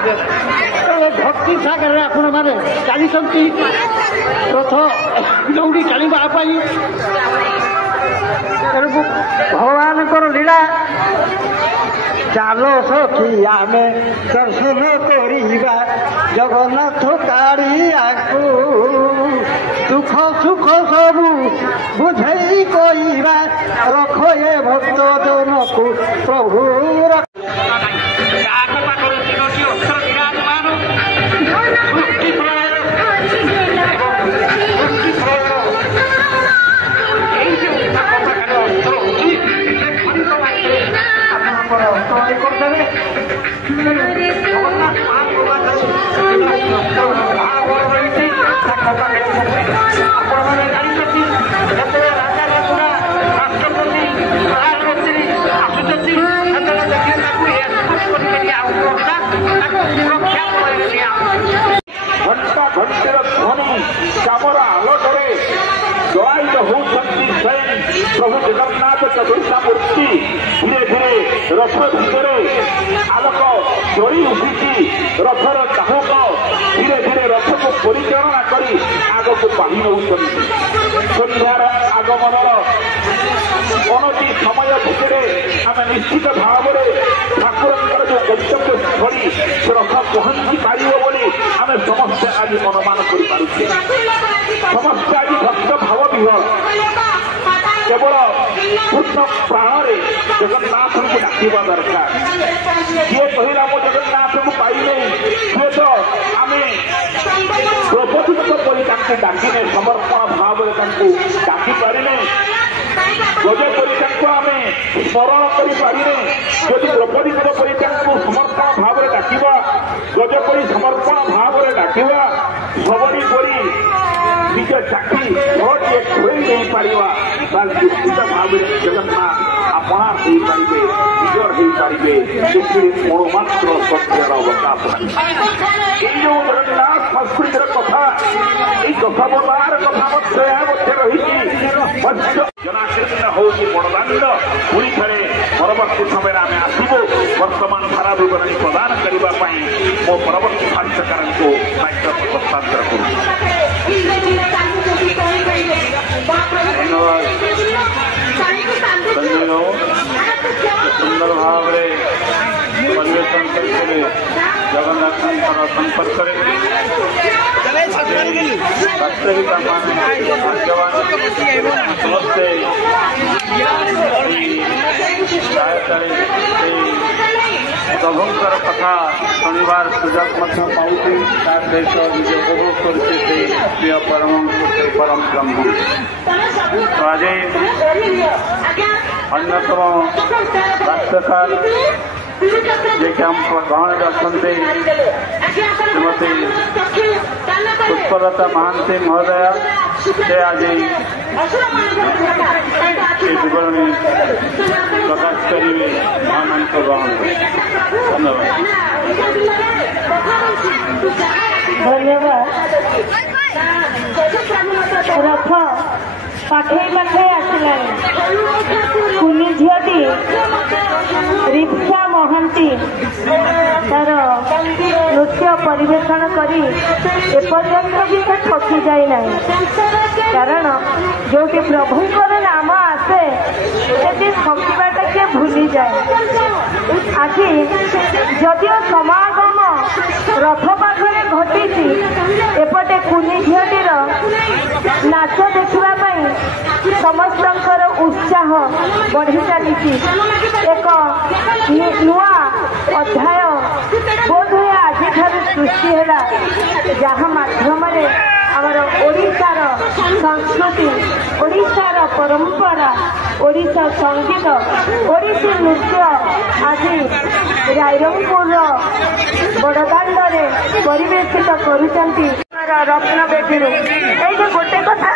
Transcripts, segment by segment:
ଭକ୍ତି ସାଗରରେ ଆପଣମାନେ ଚାଲିଛନ୍ତି ରଥ ଦୌଡ଼ି ଚାଲିବା ପାଇଁ। ଭଗବାନଙ୍କର ଲୀଳା ଚାଲ ସଖୀ ଆମେ ଦର୍ଶନ କରିବା ଜଗନ୍ନାଥ କାଳିଆକୁ। ଦୁଃଖ ସୁଖ ସବୁ ବୁଝେଇ କହିବା ରଖ ଏ ଭକ୍ତ ଜନକୁ ପ୍ରଭୁ। ଘଣ୍ଟିର ଧ୍ୱନି ଚାମର ଆଲୋକରେ ଜଳାୟିତ ହେଉଛନ୍ତି ସ୍ୱୟଂ ପ୍ରଭୁ ଜଗନ୍ନାଥ ଚତୁର୍ଥା ମୂର୍ତ୍ତି। ଧୀରେ ଧୀରେ ରଥ ଭିତରେ ଆଲୋକ ଜଳି ଉଠିଛି। ରଥର ଚାହୁକ ଧୀରେ ଧୀରେ ରଥକୁ ପରିଚାଳନା କରି ଆଗକୁ ବାହି ନେଉଛନ୍ତି। ସନ୍ଧ୍ୟାର ଆଗମନର ଅନତି ସମୟ ଭିତରେ ଆମେ ନିଶ୍ଚିତ ଭାବରେ ଠାକୁରଙ୍କର ଯେଉଁ ଗନ୍ତବ୍ୟ ସ୍ଥଳୀ ସେ ରଥ ପହଞ୍ଚି ପାରିବ ବୋଲି ଆମେ ସମସ୍ତେ ଆଜି ଅନୁମାନ କରିପାରୁଛେ। ସମସ୍ତେ ଆଜି ଭକ୍ତ ଭାବ ବିହଳ କେବଳ ପୂର୍ଣ୍ଣ ପ୍ରାଣରେ ଜଗନ୍ନାଥଙ୍କୁ ଡାକିବା ଦରକାର। କିଏ କହିଲା ମୁଁ ଜଗନ୍ନାଥଙ୍କୁ ପାଇନେଇ, ହୁଏତ ଆମେ ପ୍ରବୋଧିତ କରି ତାଙ୍କୁ ଡାକିନେ, ସମର୍ପଣ ଭାବରେ ତାଙ୍କୁ ଡାକି ପାରିନେ, ଗଜ କରି ତାଙ୍କୁ ଆମେ ସ୍ମରଣ କରିପାରିନେ। ଯଦି ଦ୍ରୌପଦୀ କରି ତାଙ୍କୁ ସମର୍ପଣ ଭାବରେ ଡାକିବା, ଗଜ କରି ସମର୍ପଣ ଭାବରେ ଡାକିବା, ସବରୀ କରି ନିଜ ଚାଖି ଘରଟିଏ ଖୋଳି ଦେଇପାରିବା, ତାହେଲେ ନିଶ୍ଚିତ ଭାବରେ ଜଗନ୍ନାଥ ଆପଣା ହେଇପାରିବେ, ନିଜର ହେଇପାରିବେ। ସେଥିରେ ଅଣୁମାତ୍ର ସତ୍ୟର ଅବକାଶ ନାହିଁ। ଏଇ ଯେଉଁ ଜଗନ୍ନାଥ ସଂସ୍କୃତିର କଥା, ଏଇ ଦଶାବତାର କଥା ମଧ୍ୟ ଏହା ମଧ୍ୟ ରହିଛି। ଜନାକୀର୍ଣ୍ଣ ହେଉଛି ବଡ଼ଦାଣ୍ଡ। ପୁଣି ଥରେ ପରବର୍ତ୍ତୀ ସମୟରେ ଆମେ ଆସିବୁ। ବର୍ତ୍ତମାନ ଧାରା ବିବରଣୀ ପ୍ରଦାନ କରିବା ପାଇଁ ମୋ ପରବର୍ତ୍ତୀ ଭାଷ୍ୟକାରଙ୍କୁ ଦାୟିତ୍ୱ ହସ୍ତାନ୍ତର କରୁଛି। ସୁନ୍ଦର ଭାବରେ ପରିବେଷଣ କରିଥିଲେ ଜଗନ୍ନାଥଙ୍କର ସମ୍ପର୍କରେ ବାସ୍ତବିକ ଭାଗ୍ୟବାନ ସମସ୍ତେ ପ୍ରଭୁଙ୍କର କଥା ଶୁଣିବାର ସୁଯୋଗ ମଧ୍ୟ ପାଉଛି। ତା ସହିତ ନିଜେ ଉପଭୋଗ କରୁଛି ସେଇ ପ୍ରିୟ ପରମ ବ୍ରହ୍ମ। ତ ଆଜି ଅନ୍ୟତମ ଭାଷ୍ୟକାର ଯିଏକି ଆମ ଗହଣରେ ଅଛନ୍ତି ଶ୍ରୀମତୀ ପୁଷ୍ପଲତା ମହାନ୍ତି ମହୋଦୟା, ସେ ଆଜି ଏ ବିବରଣୀ ପ୍ରକାଶ କରିବେ ମହାମାନଙ୍କ ଗହଣରେ। ଧନ୍ୟବାଦ। ରଥ ପାଖେଇ ପାଖେଇ ଆସିଲାଣି। କୁନି ଝିଅଟି ରିପ୍ସା ମହାନ୍ତି ତାର ନୃତ୍ୟ ପରିବେଷଣ କରି ଏପର୍ଯ୍ୟନ୍ତ ବି ସେ ଠକି ଯାଇନାହିଁ। କାରଣ ଯୋଉଠି ପ୍ରଭୁଙ୍କର ନାମ ଆସେ ସେଠି ଠକିବାଟା କିଏ ଭୁଲିଯାଏ। ଆଜି ଯଦିଓ ସମାଗମ ରଥ ପାଖରେ ଘଟିଛି, ଏପଟେ କୁନି ଝିଅଟିର ନାଚ ଦେଖିବା ପାଇଁ ସମସ୍ତଙ୍କର ଉତ୍ସାହ ବଢି ଚାଲିଛି। ଏକ ନୂଆ ଅଧ୍ୟାୟ ବୋଧହୁଏ ଆଜିଠାରୁ ସୃଷ୍ଟି ହେଲା, ଯାହା ମାଧ୍ୟମରେ ଆମର ଓଡ଼ିଶାର ସଂସ୍କୃତି, ଓଡ଼ିଶାର ପରମ୍ପରା, ଓଡ଼ିଶା ସଙ୍ଗୀତ, ଓଡ଼ିଶୀ ନୃତ୍ୟ ଆଜି ରାଇରଙ୍ଗପୁରର ବଡ଼ଦାଣ୍ଡରେ ପରିବେଷିତ କରୁଛନ୍ତି। ରତ୍ନବେଦୀରୁ ଏଇଠି ଗୋଟେ କଥା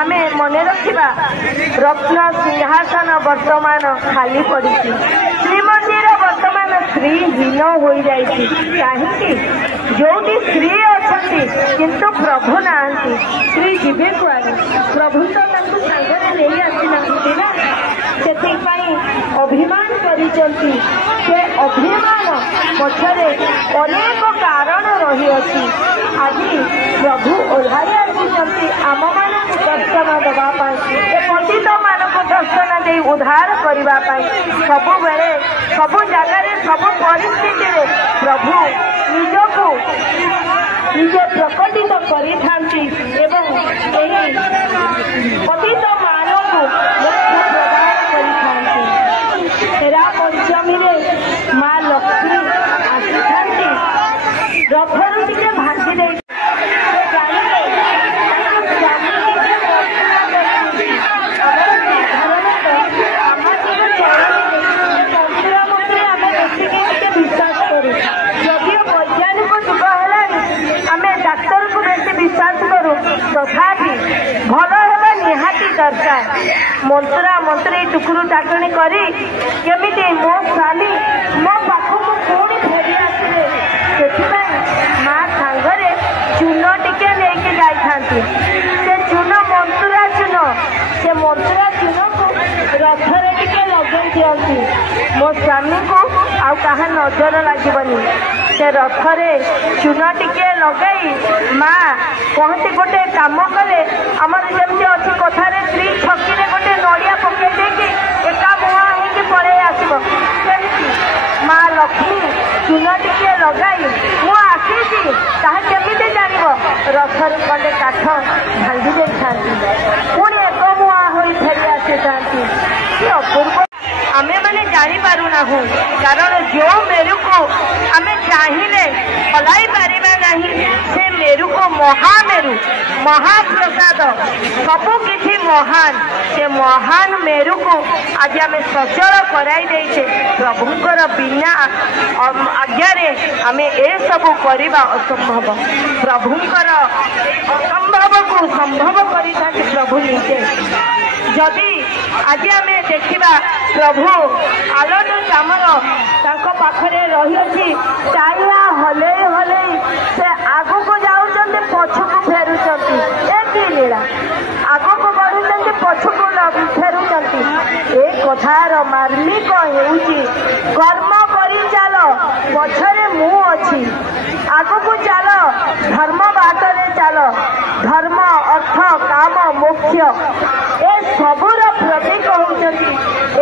ଆମେ ମନେ ରଖିବା, ରତ୍ନ ସିଂହାସନ ବର୍ତ୍ତମାନ ଖାଲି ପଡ଼ିଛି। ଶ୍ରୀମନ୍ଦିର ବର୍ତ୍ତମାନ ଶ୍ରୀହୀନ ହୋଇଯାଇଛି। କାହିଁକି? ଯୋଉଠି ଶ୍ରୀ ଅଛନ୍ତି କିନ୍ତୁ ପ୍ରଭୁ ନାହାନ୍ତି। ଶ୍ରୀ ଯିବେ କୁଆଡ଼େ? ପ୍ରଭୁ ତ ତାଙ୍କୁ ସାଙ୍ଗରେ ନେଇ ଆସିନାହାନ୍ତି ନା। ସେଥିପାଇଁ अभिमान करिसेंती से अभिमान पछरे अनेक कारण रही अछि। आज प्रभु ओह्लाई आसिसेंती आम मानक दर्शन देवा पाई ए पतित मानक दर्शन दे उद्धार करबा पाई सब बेले सब जगह सब परिस्थिति रे प्रभु निजको निजे प्रकटित करिथांती एवं एही पतित मानक मोक्ष प्रदान करिथांती। हेरा पंचमी रे माँ लक्ष्मी आसिथांती रथरु टिके भांगी दे तथापि भल हेबा निहाती दरकार। मंत्रा मंत्री टुकुरु टाकणी करी केमिति मो स्वामी मो पाखकु पुणी फेरी आसिले सेथिपाई माँ सांगरे चून टिके लेके जाइथांती। से चून मंत्रा चून से मंत्रा चून को रथरे टिके लगेई दियंती मो स्वामी को आउ कहा नजर लागबनी। से रथरे चून टिके लगई माँ कहते गोटे काम कले आमर जमी अच्छी कथारे स्त्री छकी गोटे नड़िया पकई देकी एका मुहा होगी पड़े आसब माँ लक्ष्मी चून टिके लगाई मु आसी केमी जान रथर कले काठ भांगी देता पुणी एक मुहा हो फेरी आसी था अपूर्व आमे माने जानी पारू ना हूँ कारण जो मेरु को आमे चाहिए हलाई पारिबा नहीं से मेरु को महामेरु महाप्रसाद सबु किछि महान से महान मेरु को आज आमे सचल कराई देइछे प्रभुंकर बिना आज्ञारे आमे ए सब करिबा असंभव प्रभुंकर असंभव को संभव करिता प्रभु निजे। जदि आज आमे देखिबा प्रभु आलोट चामर तांको पाखरे रही अछि टाइया हले हले से आगो को जाउछन्ते पछको फेरुछन्ती ए कि लीला आगो को बढ़ुछन्ते पछको फेरुछन्ती ए कथार मार्मिक हेउछि कर्म करि चालो पछरे मु अछि आगो को चालो धर्म बाटरे चालो धर्म अर्थ काम मोक्ष ए सबुर प्रतीक होउछन्ती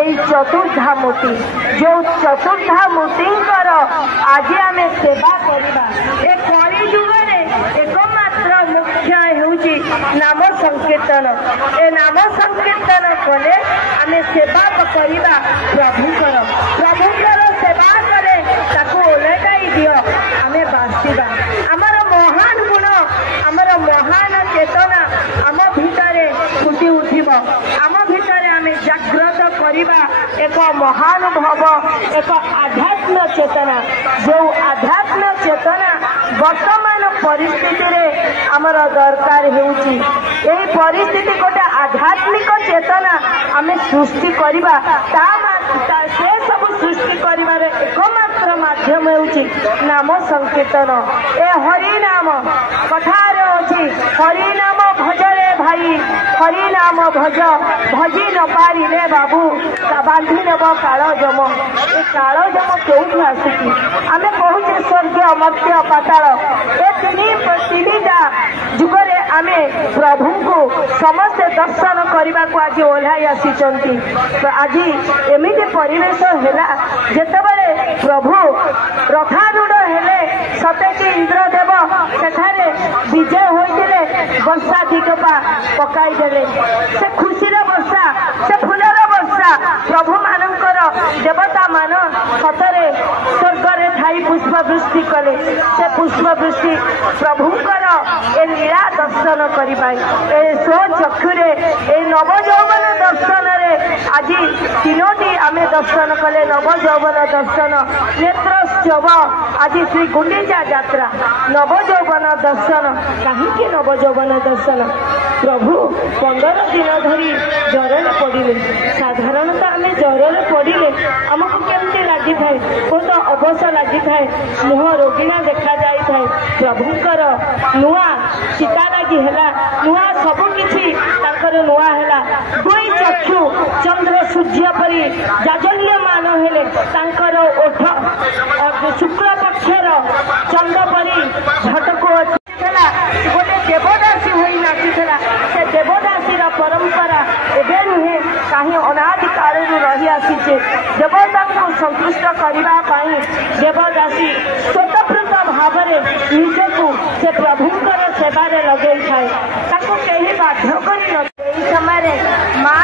एई चतुर्धा मूर्ति जो चतुर्धा मूर्तिंकर आज आमे सेवा करिबा ए कली जुगरे एकमात्र मुख्य हेउछि नाम संकीर्तन ए नाम संकीर्तन कले आमे सेवा करिबा प्रभुकर सेवा करे ताको ओलेटाई दियो आमे बासिबा हमर महान गुण हमर महान चेतना आम भितरे फुटी उठिब आम भितरे आमे जागृत करिबा एक महानुभव एक आध्यात्म चेतना जो आध्यात्म चेतना वर्तमान परिस्थिति रे आमर दरकार हेउची एही परिस्थिति गोटे आध्यात्मिक चेतना आमे सृष्टि करिबा से सब सृष्टि करिबार एकमात्र माध्यम हेउची नाम संकीर्तन ए हरि नाम कथार अछि हरि नाम भजरे भाई हरि नाम भज भजी न पारिले बाबू बांधी नेब काल जम ए काल जम केउठु आसुची आमे कहूचे स्वर्ग मर्त्य पाताल ए तीनटा जुगरे आमे प्रभु को समस्ते दर्शन करने को आज ओह्लाई आसीचंती। तो आज एमिति परिवेश हैला जेतेबेले प्रभु रथारूढ़ हेले सतेकी इंद्रदेव सेठारे विजय होइतिले वर्षा दिगपा पकाई देले से खुशीर वर्षा से फुलर वर्षा प्रभु मानकर देवता मान सतरे स्वर्गरे ठाई पुष्पवृष्टि कले से पुष्पवृष्टि प्रभुंकर ए लीला दर्शन करिबाई ए स्वचक्षुरे ए नवयौवन दर्शन रे आज तीनोटी आमे दर्शन कले नवयौवन दर्शन नेत्रोत्सव आज श्री गुंडीचा यात्रा नवयौवन दर्शन कहीं नवयौवन दर्शन प्रभु 15 दिन धरी ज्वर पड़े साधारणतः आम ज्वर पड़े आमको केमती लगी थाए बहुत अवश्य लगी थाए मुह रोगिणा देखा जाए प्रभुंकर नुआ चिता लगी है नुआ सबकि ତାଙ୍କର ନୂଆ ହେଲା ଦୁଇ ଚକ୍ଷୁ ଚନ୍ଦ୍ର ସୂର୍ଯ୍ୟ ପରି ଜାଜଲ୍ୟମାନ ହେଲେ ତାଙ୍କର ଓଠ ଶୁକ୍ଳ ପକ୍ଷର ଚନ୍ଦ୍ର ପରି ଝଟକୁ ଥିଲା ଗୋଟେ ଦେବଦାସୀ ହୋଇ ନାଚୁଥିଲା। ସେ ଦେବଦାସୀର ପରମ୍ପରା ଏବେ ନୁହେଁ କାହିଁ ଅନାଦି କାଳରୁ ରହି ଆସିছে। ଦେବତାଙ୍କୁ ସନ୍ତୁଷ୍ଟ କରିବା ପାଇଁ ଦେବଦାସୀ ସ୍ୱତଃପ୍ରତ ଭାବରେ ନିଜକୁ ସେ ପ୍ରଭୁଙ୍କର ସେବାରେ ଲଗେଇଥାଏ। ତାକୁ କେହି ବାଧ୍ୟ କରିନଥାଏ। ଏହି ସମୟରେ ମା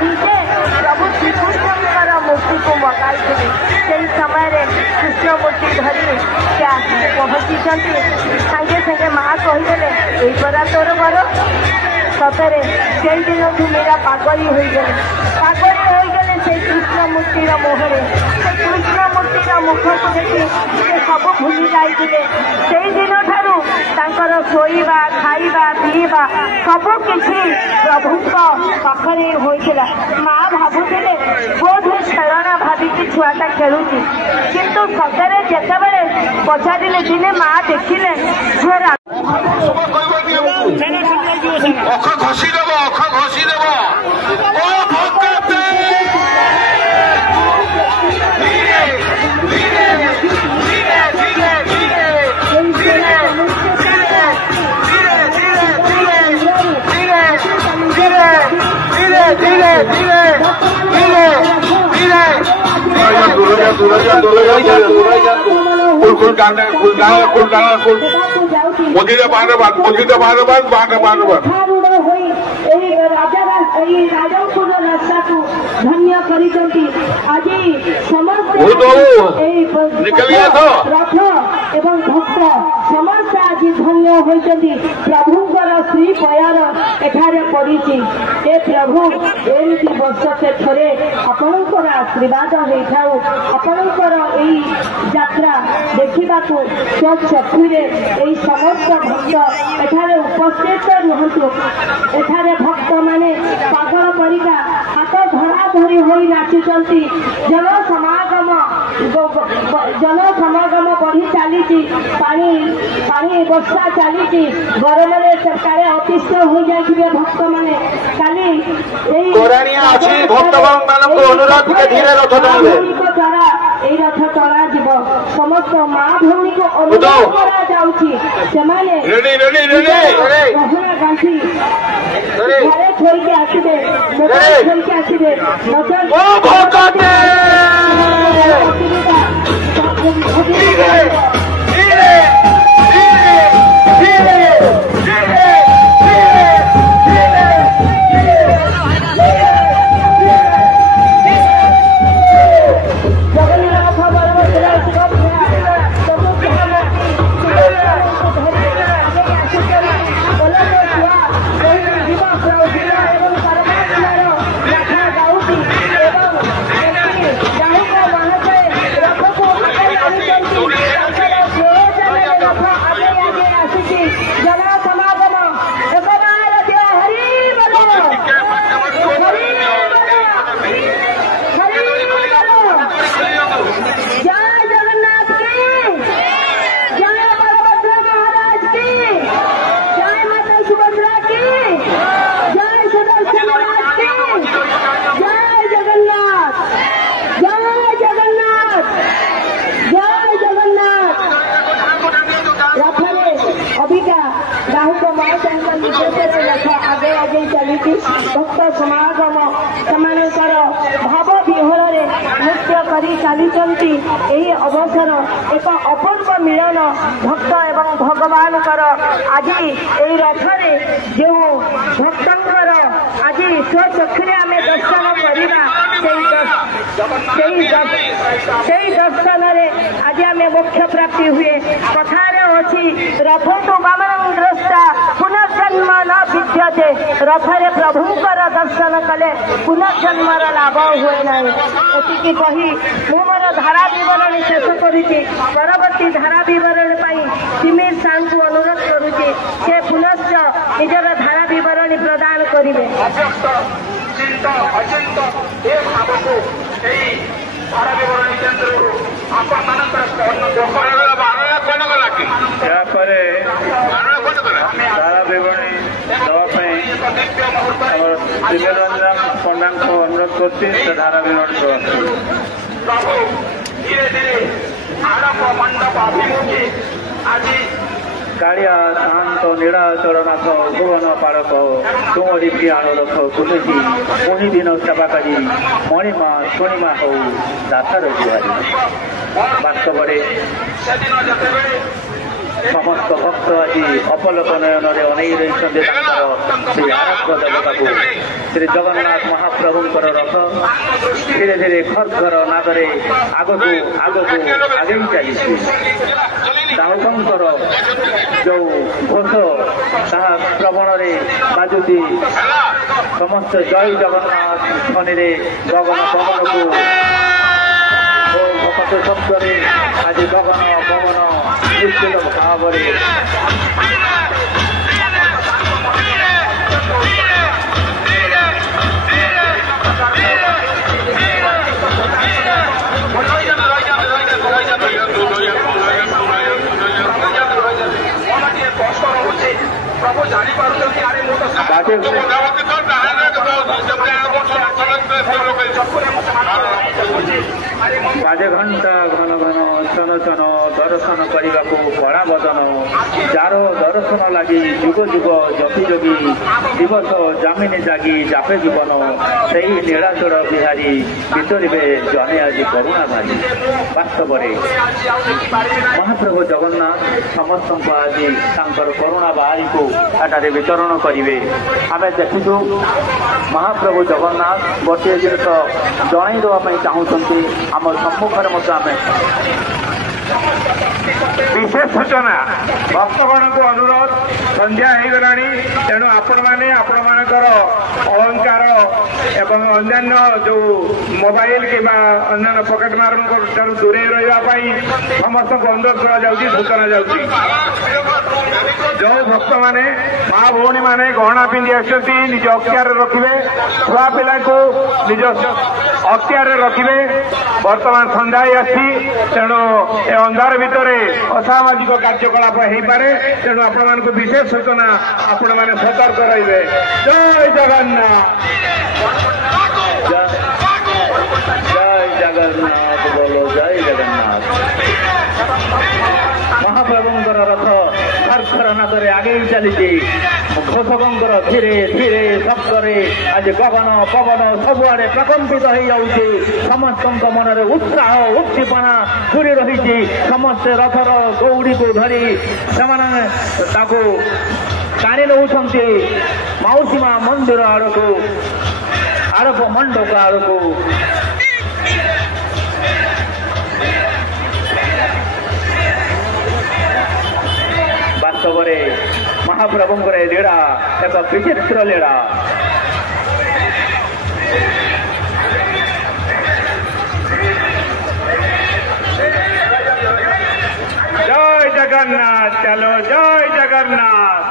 ନିଜେ ପ୍ରଭୁ ଶ୍ରୀକୃଷ୍ଣଙ୍କର ମୂର୍ତ୍ତିକୁ ମଗାଇଥିଲେ। ସେହି ସମୟରେ କୃଷ୍ଣ ମୂର୍ତ୍ତି ଧରି ସେ ଆସିକି ପହଞ୍ଚିଛନ୍ତି। ସାଙ୍ଗେ ସାଙ୍ଗେ ମା କହିଦେଲେ ଏଇ ପରା ତୋର ବର। ସତରେ ସେଇଦିନଠୁ ମୀରା ପାଗଳି ହୋଇଗଲେ। ପାଗଳି ହୋଇଗଲେ ସେଇ କୃଷ୍ଣ ମୂର୍ତ୍ତିର ମୁହଁରେ। ସେ କୃଷ୍ଣ ମୂର୍ତ୍ତିର ମୁଖକୁ ଦେଖି ସେ ସବୁ ଭୁଲି ଯାଇଥିଲେ। ସେଇଦିନ ଠାରୁ ତାଙ୍କର ଶୋଇବା ଖାଇବା ପିଇବା ସବୁ କିଛି ପ୍ରଭୁଙ୍କ ପାଖରେ ହୋଇଥିଲା। ମା ଭାବୁଥିଲେ ବୋଧେ ଖେଳଣା ଭାବିକି ଛୁଆଟା ଖେଳୁଛି, କିନ୍ତୁ ସତରେ ଯେତେବେଳେ ପଚାରିଲେ ଦିନେ ମା ଦେଖିଲେ ଝିଅର ଅଖ ଘଷିଦେବ ଅଖ ଘଷିଦେବ ଓ ଭକ୍ତେ ରାଜପୁର ରାସ୍ତାକୁ ଧନ୍ୟ କରିଛନ୍ତି। ଆଜି ସମସ୍ତେ ରଥ ଏବଂ ଭକ୍ତ ସମସ୍ତେ ଆଜି ଧନ୍ୟ ହୋଇଛନ୍ତି। ପ୍ରଭୁଙ୍କର ଶ୍ରୀ ପୟାର ଏଠାରେ ପଡ଼ିଛି। ଏ ପ୍ରଭୁ ଏମିତି ବର୍ଷକେ ଥରେ ଆପଣଙ୍କର ଆଶୀର୍ବାଦ ହେଇଥାଉ। ଆପଣଙ୍କର ଏଇ ଯାତ୍ରା ଦେଖିବାକୁ ସ୍ୱଚକ୍ଷୁରେ ଏଇ ସମସ୍ତ ଭକ୍ତ ଏଠାରେ ଉପସ୍ଥିତ ରୁହନ୍ତୁ। ଏଠାରେ ଭକ୍ତମାନେ ପାଗଳ ପରିକା ହାତ ଧରା ଧରି ହୋଇ ନାଚୁଛନ୍ତି। ଜନସମାଗମ ବଢି ଚାଲିଛି। ପାଣି ବର୍ଷା ଚାଲିଛି। ଗରମରେ କାଳେ ଅତିଷ୍ଠ ହୋଇଯାଇଥିବେ ଭକ୍ତମାନେ। କାଲି ଏଇ ଦ୍ୱାରା ଏଇ ରଥ ଟଣାଯିବ। ସମସ୍ତ ମା ଭଉଣୀକୁ ଅନୁରୋଧ କରାଯାଉଛି ସେମାନେ ଗହଣା ଗାଣ୍ଠି ଘରେ ଥୋଇକି ଆସିବେ, ଥୋଇକି ଆସିବେ। ଭକ୍ତ ସମାଗମ ସେମାନଙ୍କର ଭାବ ବିହଳରେ ନୃତ୍ୟ କରି ଚାଲିଛନ୍ତି। ଏହି ଅବସର ଏକ ଅପୂର୍ବ ମିଳନ ଭକ୍ତ ଏବଂ ଭଗବାନଙ୍କର। ଆଜି ଏହି ରଥରେ ଯେଉଁ ଭକ୍ତଙ୍କର ଆଜି ସ୍ୱଚକ୍ଷୁରେ ଆମେ ଦର୍ଶନ କରିବା, ସେଇ ଦର୍ଶନରେ ଆଜି ଆମେ ମୋକ୍ଷ ପ୍ରାପ୍ତି ହୁଏ। କଥାରେ ଅଛି ରଥଠୁ ବାମନ ଦ୍ରଷ୍ଟା ପୁନର୍ଜନ୍ମ ନ ବିଦ୍ୟତେ। ରଥରେ ପ୍ରଭୁଙ୍କର ଦର୍ଶନ କଲେ ପୁନର୍ଜନ୍ମର ଲାଭ ହୁଏ ନାହିଁ। ଏତିକି କହି ମୁଁ ମୋର ଧାରା ବିବରଣୀ ଶେଷ କରୁଛି। ପରବର୍ତ୍ତୀ ଧାରା ବିବରଣୀ ପାଇଁ ତିମିର ସାର୍ଙ୍କୁ ଅନୁରୋଧ କରୁଛି, ସେ ପୁନଶ୍ଚ ନିଜର ଧାରା ବିବରଣୀ ପ୍ରଦାନ କରିବେ। यापर धारा विवरणी देवाई ଶିବରଞ୍ଜନ ପଣ୍ଡାଙ୍କୁ ଅନୁରୋଧ କରୁଛି ସେ ଧାରା ବିବରଣୀ ପ୍ରଦାନ କରିବେ। ପ୍ରଭୁ ଧୀରେ ଧୀରେ ଆଡ଼ପ ମଣ୍ଡପ ଅଭିମୁଖୀ ଆଜି କାଳିଆ ସାନ୍ତ ନୀଳାଚଳନାଥ ଭୁବନ ପାଳକ ତୁମରି ପ୍ରିୟାଣ ରଥ କୁଲୁଛି ପୁଣି ଦିନ ସେବାକାରୀ ମଣିମା ଶୁଣିମା ହଉ ଦାସର ଜୁହାରୀ। ବାସ୍ତବରେ ସେଦିନ ଯେତେବେଳେ ସମସ୍ତ ଭକ୍ତ ଆଜି ଅପଲୋକ ନୟନରେ ଅନେଇ ରହିଛନ୍ତି ତାଙ୍କର ଶ୍ରୀ ଆରାଧ୍ୟ ଦେବତାକୁ। ଶ୍ରୀ ଜଗନ୍ନାଥ ମହାପ୍ରଭୁଙ୍କର ରଥ ଧୀରେ ଧୀରେ ଖର୍ଘର ନାଦରେ ଆଗକୁ ଆଗକୁ ଆଗେଇ ଚାଲିଛି। ଦାଉଦଙ୍କର ଯୋଉ ଘୋଷ ତାହା ଶ୍ରବଣରେ ବାଜୁଛି। ସମସ୍ତ ଜୟ ଜଗନ୍ନାଥ ଧ୍ୱନିରେ ଗଗନ ପବନକୁ ଭକତ ଶବ୍ଦରେ ଆଜି ଗଗନ ପବନ ନିଶ୍ଚିତ ଭାବରେ ପ୍ରଭୁ ଜାଣିପାରୁଛନ୍ତି ଆରେ ମୁଁ ବାଜେ ଘଣ୍ଟା ଘନ ଘନ ଛନ ଛନ ଦର୍ଶନ କରିବାକୁ କଳା ବଦନ ଯାର ଦର୍ଶନ ଲାଗି ଯୁଗ ଯୁଗ ଜପି ଯୋଗୀ ଦିବସ ଜାମିନି ଜାଗି ଜାପେ ଜୀବନ ସେହି ନୀଳାଚଳ ବିହାରୀ ବିତରିବେ ଜଣେ ଆଜି କରୁଣା ଭାରି। ବାସ୍ତବରେ ମହାପ୍ରଭୁ ଜଗନ୍ନାଥ ସମସ୍ତଙ୍କୁ ଆଜି ତାଙ୍କର କରୁଣା ବାହାରୀକୁ ଏଠାରେ ବିତରଣ କରିବେ। ଆମେ ଦେଖିଛୁ ମହାପ୍ରଭୁ ଜଗନ୍ନାଥ ଗୋଟିଏ ଜିନିଷ ଜଣାଇ ଦେବା ପାଇଁ ଚାହୁଁଛନ୍ତି। ଆମ ସମ୍ମୁଖରେ ମଧ୍ୟ ଆମେ ବିଶେଷ ସୂଚନା ଭକ୍ତଗଣଙ୍କୁ ଅନୁରୋଧ ସନ୍ଧ୍ୟା ହେଇଗଲାଣି, ତେଣୁ ଆପଣମାନେ ଆପଣମାନଙ୍କର ଅଳଙ୍କାର ଏବଂ ଅନ୍ୟାନ୍ୟ ଯୋଉ ମୋବାଇଲ କିମ୍ବା ଅନ୍ୟାନ୍ୟ ପକେଟ ମାରଙ୍କ ଠାରୁ ଦୂରେଇ ରହିବା ପାଇଁ ସମସ୍ତଙ୍କୁ ଅନୁରୋଧ କରାଯାଉଛି, ସୂଚନା ଯାଉଛି। ଯୋଉ ଭକ୍ତମାନେ ମା ଭଉଣୀ ମାନେ ଗହଣା ପିନ୍ଧି ଆସିଛନ୍ତି ନିଜ ଅକ୍ତିଆରରେ ରଖିବେ, ଛୁଆ ପିଲାଙ୍କୁ ନିଜ ଅକ୍ତିଆରରେ ରଖିବେ। ବର୍ତ୍ତମାନ ସନ୍ଧ୍ୟା ହେଇ ଆସିଛି, ତେଣୁ ଏ ଅନ୍ଧାର ଭିତରେ ଅସାମାଜିକ କାର୍ଯ୍ୟକଳାପ ହେଇପାରେ, ତେଣୁ ଆପଣମାନଙ୍କୁ ବିଶେଷ ସୂଚନା, ଆପଣମାନେ ସତର୍କ ରହିବେ। ଜୟ ଜଗନ୍ନାଥ, ଜୟ ଜଗନ୍ନାଥ, ବୋଲୋ ଜୟ ଜଗନ୍ନାଥ। ମହାପ୍ରଭୁଙ୍କର ରଥ ଖର୍ଖର ନାଦରେ ଆଗେଇ ଚାଲିଛି। ଘୋଷକଙ୍କର ଧୀରେ ଧୀରେ ଶବ୍ଦରେ ଆଜି ଗଗନ ପବନ ସବୁଆଡେ ପ୍ରକମ୍ପିତ ହେଇଯାଉଛି। ସମସ୍ତଙ୍କ ମନରେ ଉତ୍ସାହ ଉଦ୍ଦୀପନା ଘୁରି ରହିଛି। ସମସ୍ତେ ରଥର ଦୌଡ଼ିକୁ ଧରି ସେମାନେ ତାକୁ ଟାଣି ନେଉଛନ୍ତି ମାଉସୀ ମା ମନ୍ଦିର ଆଡ଼କୁ, ଆଡ଼ପ ମଣ୍ଡପ ଆଡ଼କୁ। ବାସ୍ତବରେ ମହାପ୍ରଭୁଙ୍କର ଏ ଲୀଳା ଏକ ବିଚିତ୍ର ଲୀଳା। ଜୟ ଜଗନ୍ନାଥ, ଚାଲୋ ଜୟ ଜଗନ୍ନାଥ।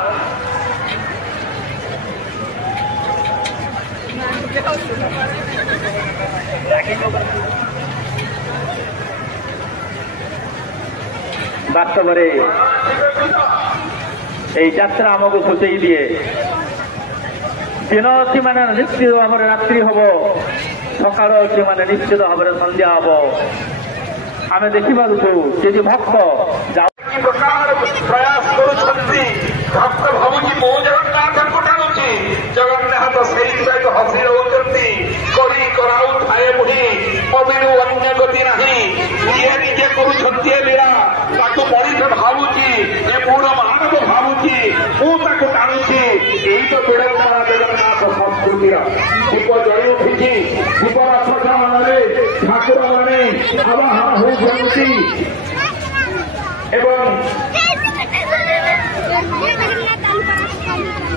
ବାସ୍ତବରେ এই যাত্রা আমাকে সূচাই দিয়ে দিন ଅଛି ମାନେ ନିଶ୍ଚିତ ଭାବରେ ରାତ୍ରି ହବ, ସକାଳ ଅଛି ମାନେ ନିଶ୍ଚିତ ଭାବରେ ସନ୍ଧ୍ୟା ହବ। ଆମେ ଦେଖିପାରୁଛୁ କିଛି ଭକ୍ତ ପ୍ରକାର ପ୍ରୟାସ କରୁଛନ୍ତି। ଭକ୍ତ ଭାବୁଛି ମୁଁ ଜଗନ୍ନାଥଙ୍କୁ ଟାଣୁଛି, ଜଗନ୍ନାଥ ସେଇଥିପାଇଁ ହସି ରହୁଛନ୍ତି। କରି କରାଉଥାଏ ବୁଢ଼ୀ ଅବିରୁ ଅନ୍ୟ ଗତି ନାହିଁ। ଯିଏ ନିଜେ କରୁଛନ୍ତି ଏ ଲୀଳା, ତାକୁ ମଣିଷ ଭାବୁଛି, ଏ ମୋର ମାନବ ଭାବୁଛି, ମୁଁ ତାକୁ ଟାଣୁଛି। ଏଇ ତ ବିଡ଼ମ୍ବନା ଜଗନ୍ନାଥ ସଂସ୍କୃତିର। ଦୀପ ଜଳି ଉଠିଛି, ଦୀପର ପ୍ରଜନରେ ଠାକୁରମାନେ ଆବାହନ ହେଉଛନ୍ତି ଏବଂ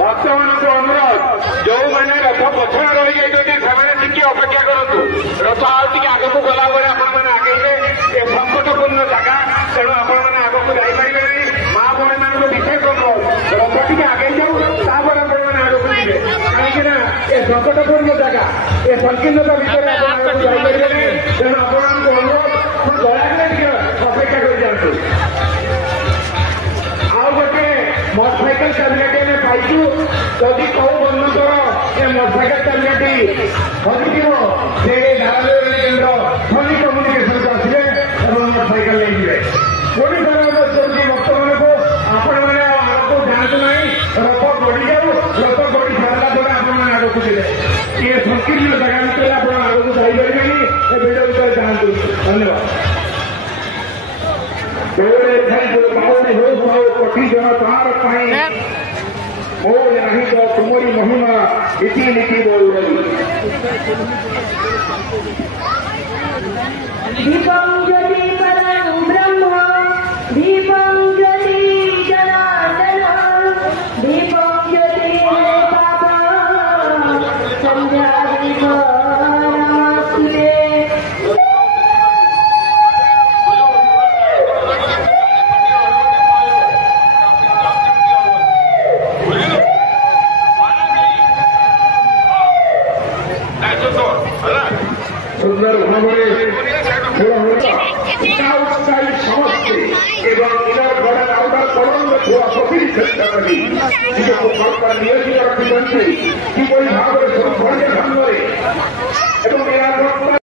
ଭକ୍ତମାନଙ୍କୁ ଅନୁରୋଧ, ଯୋଉମାନେ ରଥ ପଛରେ ରହିଯାଇଛନ୍ତି ସେମାନେ ଟିକେ ଅପେକ୍ଷା କରନ୍ତୁ। ରଥ ଆଉ ଟିକେ ଆଗକୁ ଗଲାବେଳେ ଆପଣମାନେ ଆଗେଇବେ। ଏ ସଙ୍କଟପୂର୍ଣ୍ଣ ଜାଗା, ତେଣୁ ଆପଣମାନେ ଆଗକୁ ଯାଇପାରିବେନି। ମା ଭଉଣୀମାନଙ୍କୁ ବିଶେଷ ଅନୁରୋଧ, ରଥ ଟିକେ ଆଗେଇ ଯାଉ, ତାପରେ ଆପଣମାନେ ଆଗକୁ ଯିବେ। କାହିଁକି ନା ଏ ସଙ୍କଟପୂର୍ଣ୍ଣ ଜାଗା, ଏ ସଂକୀର୍ଣ୍ଣତା ଭିତରେ ଆପଣ ଆଗକୁ ଯାଇପାରିବେନି। ତେଣୁ ଆପଣମାନଙ୍କୁ ଅନୁରୋଧ, ଦୟାକରି ଟିକେ ଅପେକ୍ଷା କରିଯାଆନ୍ତୁ। ଆଉ ଗୋଟେ ମୋଟରସାଇକେଲ ଚାବିକାଠି ଆମେ पाइचु जदि कौ बंधुकर ए मोटरसाइकेल चालियाटी हजिଯିव से धारादेवी केन्द्र धनी कम्युनिकेशन को आसवे और मोटरसाइकेल ले जाए ओडिशार भक्त मान को आपण मैंने आगे जातु ना रथ गड़ी जाऊ रथ गड़ी सारा द्वारा आपण मैंने आगे देते ये संकीर्ण जगह भितर आप आगे जापरेनि भिडियो भितर जातु धन्यवाद कटी जन तार मो नहीं तो तुमरी महिमा इति नीति बोल दीपं ज्योति परं ब्रह्म दीपं ज्योति जनार्दन दीपं ज्योति पापा संध्या दीप नमस्ते सुंदर भाव समस्ते एवं इनर बड़ा आउटर पड़ंग थोड़ा सफीर चेष्टा करी नियोजित रखी